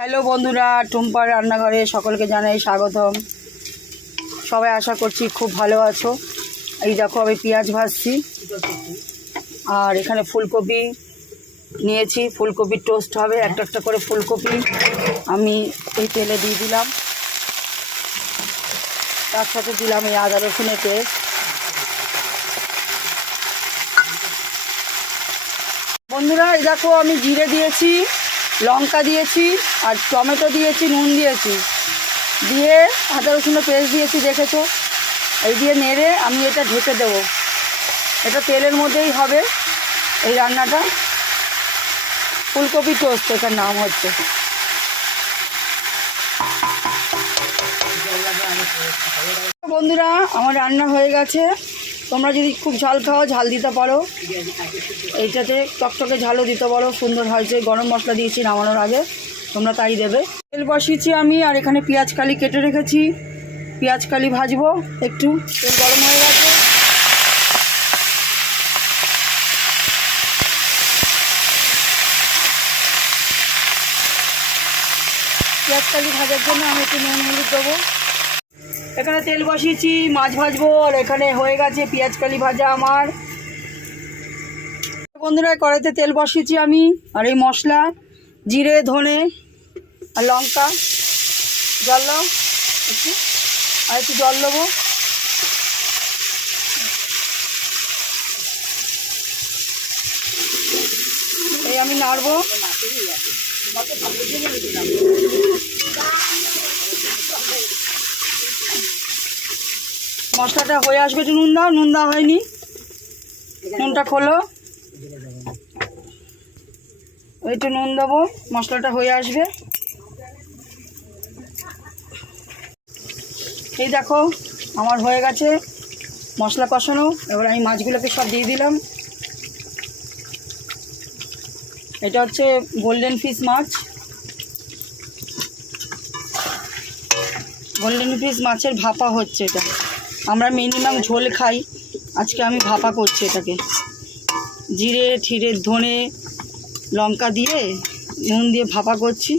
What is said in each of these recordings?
Hello বন্ধুরা টুম্পার রান্নাঘরে সকলকে জানাই স্বাগতম। সবাই আশা করছি খুব ভালো আছো। এই দেখো আমি পেঁয়াজ ভাজছি। আর এখানে ফুলকপি নিয়েছি। ফুলকপির টোস্ট হবে, একটা একটা করে ফুলকপি আমি এই তেলে দিয়ে দিলাম। তার সাথে দিলাম এই আদা রসুনের পেস্ট। বন্ধুরা, এই দেখো আমি জিরে দিয়েছি। লঙ্কা দিয়েছি আর টমেটো দিয়েছি, নুন দিয়েছি। দিয়ে আদা রসুনের পেস্ট দিয়েছি, দেখেছ? এই দিয়ে নেড়ে আমি এটা ঢেকে দেবো। এটা তেলের মধ্যেই হবে এই রান্নাটা। ফুলকপি টোস্ট, এটার নাম হচ্ছে। বন্ধুরা, আমার রান্না হয়ে গেছে। তোমরা যদি খুব ঝাল খাও, ঝাল দিতে পারো। এইটাতে টকটকে ঝালও দিতে পারো, সুন্দর হয়েছে গরম মশলা দিয়েছি নামানোর আগে, তোমরা তাই দেবে। তেল বসিয়েছি আমি, আর এখানে পেঁয়াজ কালি কেটে রেখেছি। পেঁয়াজ কালি ভাজবো, একটু তেল গরম হয়ে গেছে। পেঁয়াজ কালি ভাজার জন্য আমি একটু নুন হলুদ দেবো। এখানে তেল বসিয়েছি, মাছ ভাজবো, আর এখানে হয়ে গেছে পেঁয়াজ কালি ভাজা আমার। বন্ধুরা, কড়াইতে তেল বসিয়েছি আমি, আর এই মশলা, জিরে, ধনে, আর লঙ্কা। জল একটু। আর একটু জল দেবো। এই আমি নাড়বো। মশলাটা হয়ে আসবে একটু নুন দাও নুন দেওয়া হয়নি। নুনটা খোলো। একটু নুন দেবো মশলাটা হয়ে আসবে। এই দেখো আমার হয়ে গেছে। মশলা কষানো এবার আমি মাছগুলোকে সব দিয়ে দিলাম। এটা হচ্ছে গোল্ডেন ফিশ মাছ। গোল্ডেন ফিশ মাছের ভাপা হচ্ছে এটা। আমরা মিনিমাম ঝোল খাই। আজকে আমি ভাপা করছি এটাকে। জিরে, ঠিরে, ধনে, লঙ্কা দিয়ে নুন দিয়ে ভাপা করছি।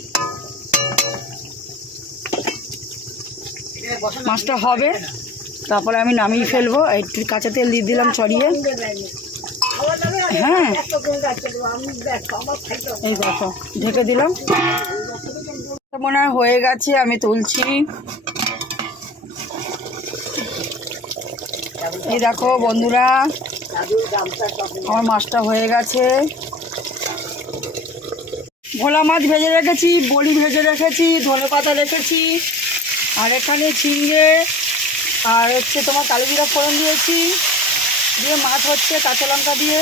মাছটা হবে। তারপরে আমি নামিয়ে ফেলব। একটু কাঁচা তেল দিয়ে দিলাম ছড়িয়ে। হ্যাঁ। এই দেখো, ঢেকে দিলাম। মনে হয়ে গেছে, আমি তুলছি। এই দেখো বন্ধুরা, আমার মাছটা হয়ে গেছে। ভোলা মাছ ভেজে রেখেছি, বড়ি ভেজে রেখেছি ধনে পাতা রেখেছি, আর এখানে ঝিঙে, আর হচ্ছে তোমার কালো জিরা ফোড়ন দিয়েছি। দিয়ে মাছ হচ্ছে কাঁচা লঙ্কা দিয়ে।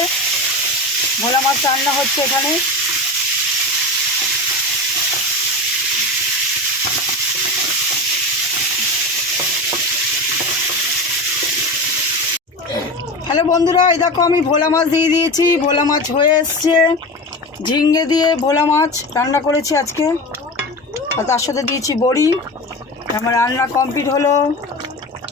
ভোলা মাছ রান্না হচ্ছে এখানে। হ্যালো বন্ধুরা, এই দেখো আমি ভোলা মাছ দিয়ে দিয়েছি। ভোলা মাছ হয়ে এসছে। ঝিঙ্গে দিয়ে ভোলা মাছ রান্না করেছি আজকে। আর তার সাথে দিয়েছি বড়ি। আমার রান্না কমপ্লিট হলো।